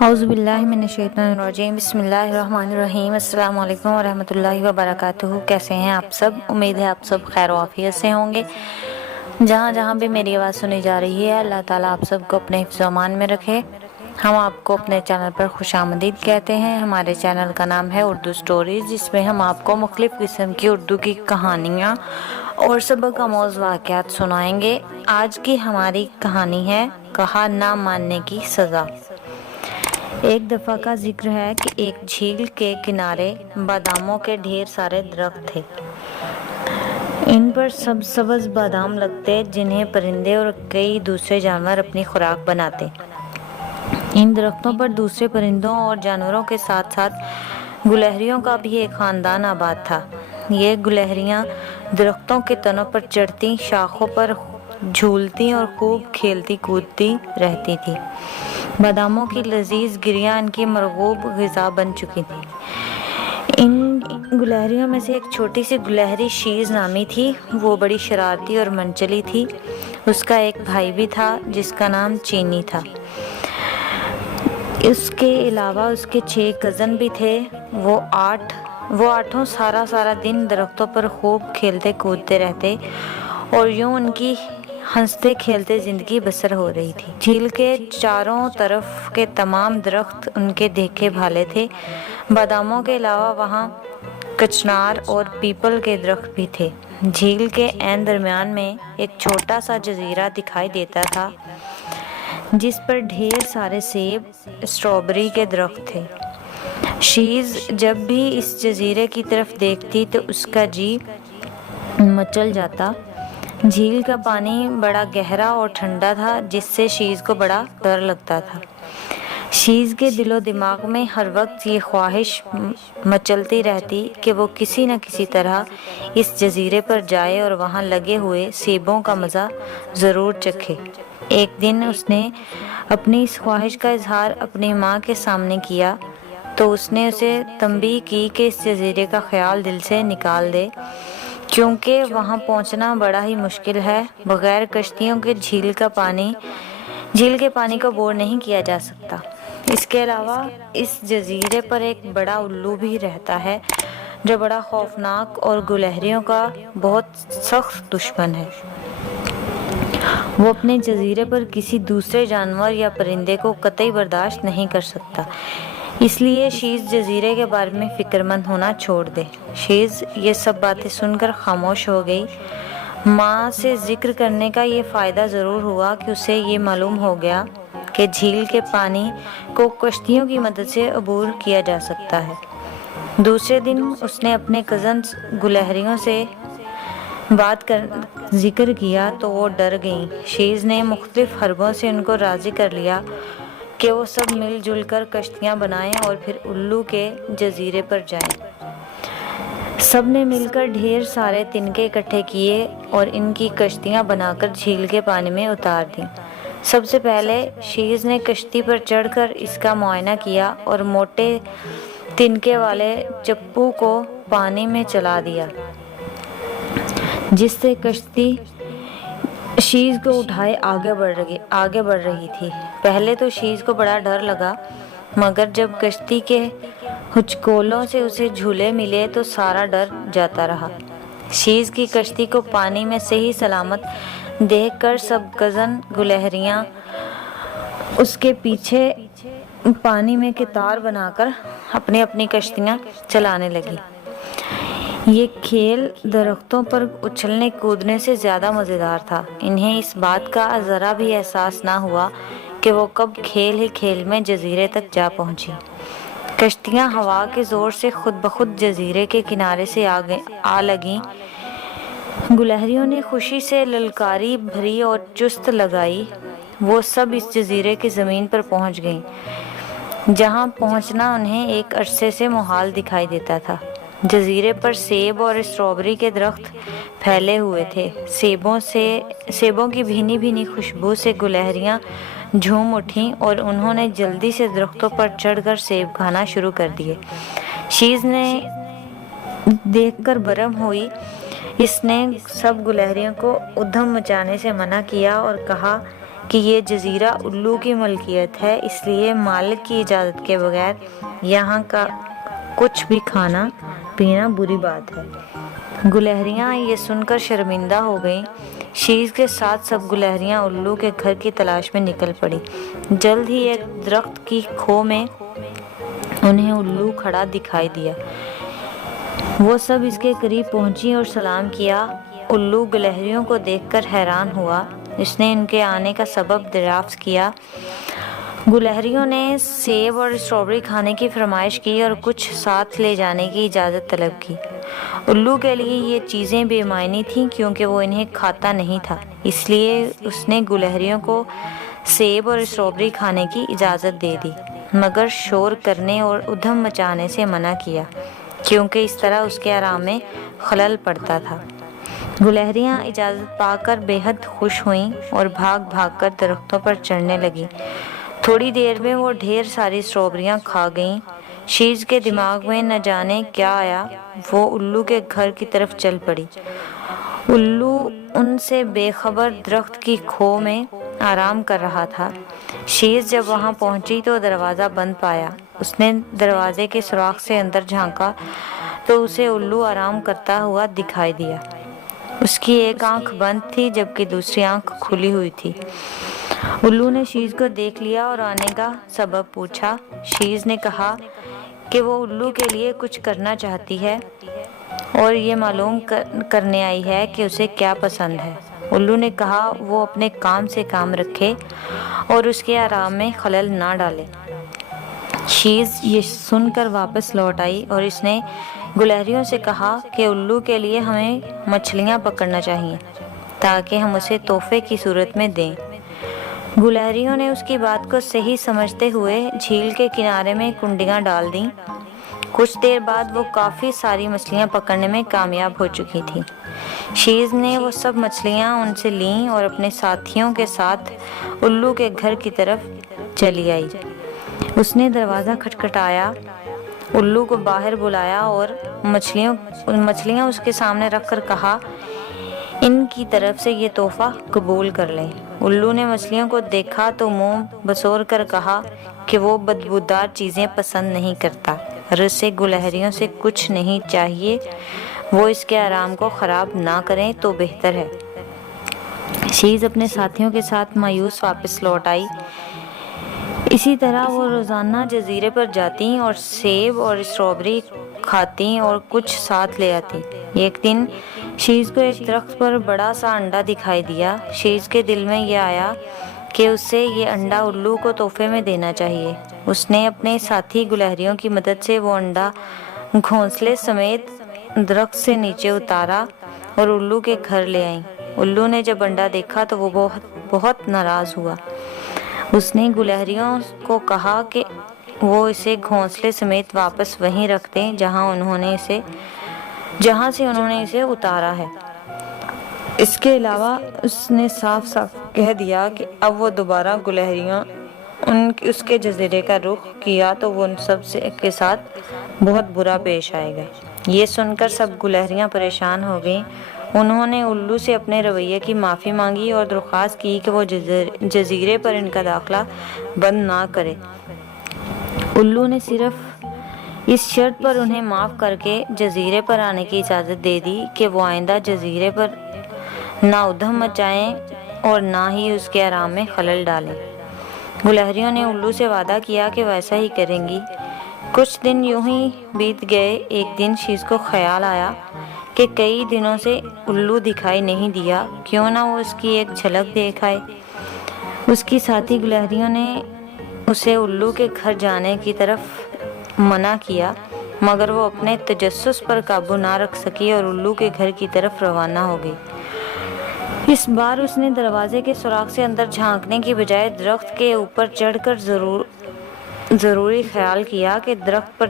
اعوذ باللہ من الشیطان الرجیم، بسم اللہ الرحمن الرحیم۔ السلام علیکم ورحمۃ اللہ وبرکاتہ۔ کیسے ہیں آپ سب؟ امید ہے آپ سب خیر و عافیت سے ہوں گے۔ جہاں جہاں بھی میری آواز سنی جا رہی ہے، اللہ تعالیٰ آپ سب کو اپنے حفظ و امان میں رکھے۔ ہم آپ کو اپنے چینل پر خوش آمدید کہتے ہیں۔ ہمارے چینل کا نام ہے اردو سٹوریز، جس میں ہم آپ کو مختلف قسم کی اردو کی کہانیاں اور سبق آموز واقعات سنائیں گے۔ آج کی ہماری کہانی ہے کہا نہ ماننے کی سزا۔ ایک دفعہ کا ذکر ہے کہ ایک جھیل کے کنارے باداموں کے ڈھیر سارے درخت تھے۔ ان پر سبز بادام لگتے، جنہیں پرندے اور کئی دوسرے جانور اپنی خوراک بناتے۔ ان درختوں پر دوسرے پرندوں اور جانوروں کے ساتھ ساتھ گلہریوں کا بھی ایک خاندان آباد تھا۔ یہ گلہریاں درختوں کے تنوں پر چڑھتی، شاخوں پر جھولتی اور خوب کھیلتی کودتی رہتی تھی۔ باداموں کی لذیذ گریاں ان کی مرغوب غذا بن چکی تھی۔ ان گلہریوں میں سے ایک چھوٹی سی گلہری شیز نامی تھی۔ وہ بڑی شرارتی اور منچلی تھی۔ اس کا ایک بھائی بھی تھا جس کا نام چینی تھا۔ اس کے علاوہ اس کے 6 کزن بھی تھے۔ وہ آٹھوں سارا دن درختوں پر خوب کھیلتے کودتے رہتے اور یوں ان کی ہنستے کھیلتے زندگی بسر ہو رہی تھی۔ جھیل کے چاروں طرف کے تمام درخت ان کے دیکھے بھالے تھے۔ باداموں کے علاوہ وہاں کچنار اور پیپل کے درخت بھی تھے۔ جھیل کے عین درمیان میں ایک چھوٹا سا جزیرہ دکھائی دیتا تھا، جس پر ڈھیر سارے سیب، اسٹرابری کے درخت تھے۔ شیز جب بھی اس جزیرے کی طرف دیکھتی تو اس کا جی مچل جاتا۔ جھیل کا پانی بڑا گہرا اور ٹھنڈا تھا، جس سے شیز کو بڑا ڈر لگتا تھا۔ شیز کے دل و دماغ میں ہر وقت یہ خواہش مچلتی رہتی کہ وہ کسی نہ کسی طرح اس جزیرے پر جائے اور وہاں لگے ہوئے سیبوں کا مزہ ضرور چکھے۔ ایک دن اس نے اپنی اس خواہش کا اظہار اپنی ماں کے سامنے کیا تو اس نے اسے تنبیہ کی کہ اس جزیرے کا خیال دل سے نکال دے، کیونکہ وہاں پہنچنا بڑا ہی مشکل ہے۔ بغیر کشتیوں کے جھیل کے پانی کو عبور نہیں کیا جا سکتا۔ اس کے علاوہ اس جزیرے پر ایک بڑا الو بھی رہتا ہے جو بڑا خوفناک اور گلہریوں کا بہت سخت دشمن ہے۔ وہ اپنے جزیرے پر کسی دوسرے جانور یا پرندے کو قطعی برداشت نہیں کر سکتا، اس لیے شیز جزیرے کے بارے میں فکر مند ہونا چھوڑ دے۔ شیز یہ سب باتیں سن کر خاموش ہو گئی۔ ماں سے ذکر کرنے کا یہ فائدہ ضرور ہوا کہ اسے یہ معلوم ہو گیا کہ جھیل کے پانی کو کشتیوں کی مدد سے عبور کیا جا سکتا ہے۔ دوسرے دن اس نے اپنے کزنز گلہریوں سے ذکر کیا تو وہ ڈر گئیں۔ شیز نے مختلف حربوں سے ان کو راضی کر لیا کہ وہ سب مل جل کر کشتیاں بنائیں اور پھر الو کے جزیرے پر جائیں۔ سب نے مل کر ڈھیر سارے تنکے اکٹھے کیے اور ان کی کشتیاں بنا کر جھیل کے پانی میں اتار دیں۔ سب سے پہلے شیز نے کشتی پر چڑھ کر اس کا معائنہ کیا اور موٹے تنکے والے چپو کو پانی میں چلا دیا، جس سے کشتی شیز کو اٹھائے آگے بڑھ رہی تھی۔ پہلے تو شیز کو بڑا ڈر لگا، مگر جب کشتی کے ہچکولوں سے اسے جھولے ملے تو سارا ڈر جاتا رہا۔ شیز کی کشتی کو پانی میں صحیح سلامت دیکھ کر سب کزن گلہریاں اس کے پیچھے پانی میں قطار بنا کر اپنی اپنی کشتیاں چلانے لگی۔ یہ کھیل درختوں پر اچھلنے کودنے سے زیادہ مزیدار تھا۔ انہیں اس بات کا ذرا بھی احساس نہ ہوا کہ وہ کب کھیل ہی کھیل میں جزیرے تک جا پہنچی۔ کشتیاں ہوا کے زور سے خود بخود جزیرے کے کنارے سے آ لگیں۔ گلہریوں نے خوشی سے للکاری بھری اور چست لگائی۔ وہ سب اس جزیرے کی زمین پر پہنچ گئیں، جہاں پہنچنا انہیں ایک عرصے سے محال دکھائی دیتا تھا۔ جزیرے پر سیب اور اسٹرابری کے درخت پھیلے ہوئے تھے۔ سیبوں کی بھینی بھینی خوشبو سے گلہریاں جھوم اٹھیں اور انہوں نے جلدی سے درختوں پر چڑھ کر سیب کھانا شروع کر دیے۔ شیز نے دیکھ کر برہم ہوئی۔ اس نے سب گلہریوں کو ادھم مچانے سے منع کیا اور کہا کہ یہ جزیرہ الو کی ملکیت ہے، اس لیے مالک کی اجازت کے بغیر یہاں کا کچھ بھی کھانا پینا بری بات ہے۔ گلہریاں یہ سن کر شرمندہ ہو گئیں۔ شیز کے ساتھ سب گلہریاں الو کے گھر کی تلاش میں نکل پڑی۔ جلد ہی ایک درخت کی کھو میں انہیں الو کھڑا دکھائی دیا۔ وہ سب اس کے قریب پہنچی اور سلام کیا۔ الو گلہریوں کو دیکھ کر حیران ہوا۔ اس نے ان کے آنے کا سبب دریافت کیا۔ گلہریوں نے سیب اور اسٹرابری کھانے کی فرمائش کی اور کچھ ساتھ لے جانے کی اجازت طلب کی۔ الو کے لیے یہ چیزیں بے معنی تھیں کیونکہ وہ انہیں کھاتا نہیں تھا، اس لیے اس نے گلہریوں کو سیب اور اسٹرابری کھانے کی اجازت دے دی، مگر شور کرنے اور ادھم مچانے سے منع کیا کیونکہ اس طرح اس کے آرام میں خلل پڑتا تھا۔ گلہریاں اجازت پا کر بے حد خوش ہوئیں اور بھاگ بھاگ کر درختوں پر چڑھنے لگیں۔ تھوڑی دیر میں وہ ڈھیر ساری اسٹرابریاں کھا گئیں۔ شیز کے دماغ میں نہ جانے کیا آیا، وہ الو کے گھر کی طرف چل پڑی۔ الو ان سے بے خبر درخت کی کھو میں آرام کر رہا تھا۔ شیز جب وہاں پہنچی تو دروازہ بند پایا۔ اس نے دروازے کے سوراخ سے اندر جھانکا تو اسے الو آرام کرتا ہوا دکھائی دیا۔ اس کی ایک آنکھ بند تھی جبکہ دوسری آنکھ کھلی ہوئی تھی۔ الو نے شیز کو دیکھ لیا اور آنے کا سبب پوچھا۔ شیز نے کہا کہ وہ الو کے لیے کچھ کرنا چاہتی ہے اور یہ معلوم کرنے آئی ہے کہ اسے کیا پسند ہے۔ الو نے کہا وہ اپنے کام سے کام رکھے اور اس کے آرام میں خلل نہ ڈالے۔ شیز یہ سن کر واپس لوٹ آئی اور اس نے گلہریوں سے کہا کہ الو کے لیے ہمیں مچھلیاں پکڑنا چاہیے تاکہ ہم اسے تحفے کی صورت میں دیں۔ گلہریوں نے اس کی بات کو صحیح سمجھتے ہوئے جھیل کے کنارے میں کنڈیاں ڈال دیں۔ کچھ دیر بعد وہ کافی ساری مچھلیاں پکڑنے میں کامیاب ہو چکی تھی۔ شیز نے وہ سب مچھلیاں ان سے لیں اور اپنے ساتھیوں کے ساتھ الو کے گھر کی طرف چلی آئی۔ اس نے دروازہ کھٹکھٹایا، الو کو باہر بلایا اور مچھلیاں اس کے سامنے رکھ کر کہا ان کی طرف سے یہ تحفہ قبول کر لیں۔ الو نے مچھلیوں کو دیکھا تو منہ بسور کر کہا کہ وہ بدبودار چیزیں پسند نہیں کرتا اور اسے گلہریوں سے کچھ نہیں چاہیے، وہ اس کے آرام کو خراب نہ کریں تو بہتر ہے۔ شیز اپنے ساتھیوں کے ساتھ مایوس واپس لوٹ آئی۔ اسی طرح وہ روزانہ جزیرے پر جاتیں اور سیب اور اسٹرابری کھاتیں اور کچھ ساتھ لے آتیں۔ ایک دن شیز کو ایک درخت پر بڑا سا انڈا دکھائی دیا۔ شیز کے دل میں یہ آیا کہ اسے یہ انڈا الو کو تحفے میں دینا چاہیے۔ اس نے اپنے ساتھی گلہریوں کی مدد سے وہ انڈا گھونسلے سمیت درخت سے نیچے اتارا اور الو کے گھر لے آئیں۔ الو نے جب انڈا دیکھا تو وہ بہت ناراض ہوا۔ اس نے گلہریوں کو کہا کہ وہ اسے گھونسلے سمیت واپس وہیں رکھ دیں جہاں سے انہوں نے اسے اتارا ہے۔ اس کے علاوہ اس نے صاف صاف کہہ دیا کہ اب وہ دوبارہ گلہریاں اس کے جزیرے کا رخ کیا تو وہ ان سب کے ساتھ بہت برا پیش آئے گا۔ یہ سن کر سب گلہریاں پریشان ہو گئیں۔ انہوں نے الو سے اپنے رویے کی معافی مانگی اور درخواست کی کہ وہ جزیرے پر ان کا داخلہ بند نہ کرے۔ الو نے صرف اس شرط پر انہیں معاف کر کے جزیرے پر آنے کی اجازت دے دی کہ وہ آئندہ جزیرے پر نہ ادھم مچائیں اور نہ ہی اس کے آرام میں خلل ڈالیں۔ گلہریوں نے الو سے وعدہ کیا کہ ویسا ہی کریں گی۔ کچھ دن یوں ہی بیت گئے۔ ایک دن شیز کو خیال آیا کہ کئی دنوں سے الو دکھائی نہیں دیا، کیوں نہ وہ اس کی ایک جھلک دیکھ آئے۔ اس کی ساتھی گلہریوں نے اسے الو کے گھر جانے کی طرف منع کیا، مگر وہ اپنے تجسس پر قابو نہ رکھ سکی اور الو کے گھر کی طرف روانہ ہو گئی۔ اس بار اس نے دروازے کے سوراخ سے اندر جھانکنے کی بجائے درخت کے اوپر چڑھ کر ضروری خیال کیا کہ درخت پر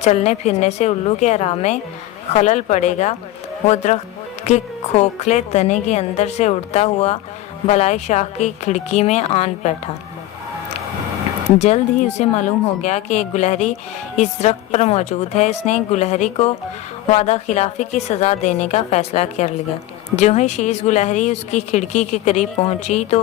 چلنے پھرنے سے الو کے آرام میں خلل پڑے گا۔ وہ درخت کے کھوکھلے تنے کے اندر سے اڑتا ہوا بالائی شاخ کی کھڑکی میں آن بیٹھا۔ جلد ہی اسے معلوم ہو گیا کہ ایک گلہری اس درخت پر موجود ہے۔ اس نے گلہری کو وعدہ خلافی کی سزا دینے کا فیصلہ کر لیا۔ جو ہی شیز گلہری اس کی کھڑکی کے قریب پہنچی تو